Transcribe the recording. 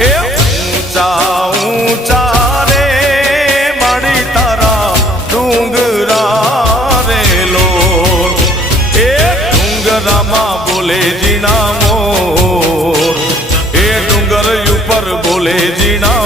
એ ઊંચા ઊંચા રે માડી તારા ડુંગરા રે લોર એ ડુંગરામાં બોલે જીણા મોર એ ડુંગર ઉપર બોલે જીણા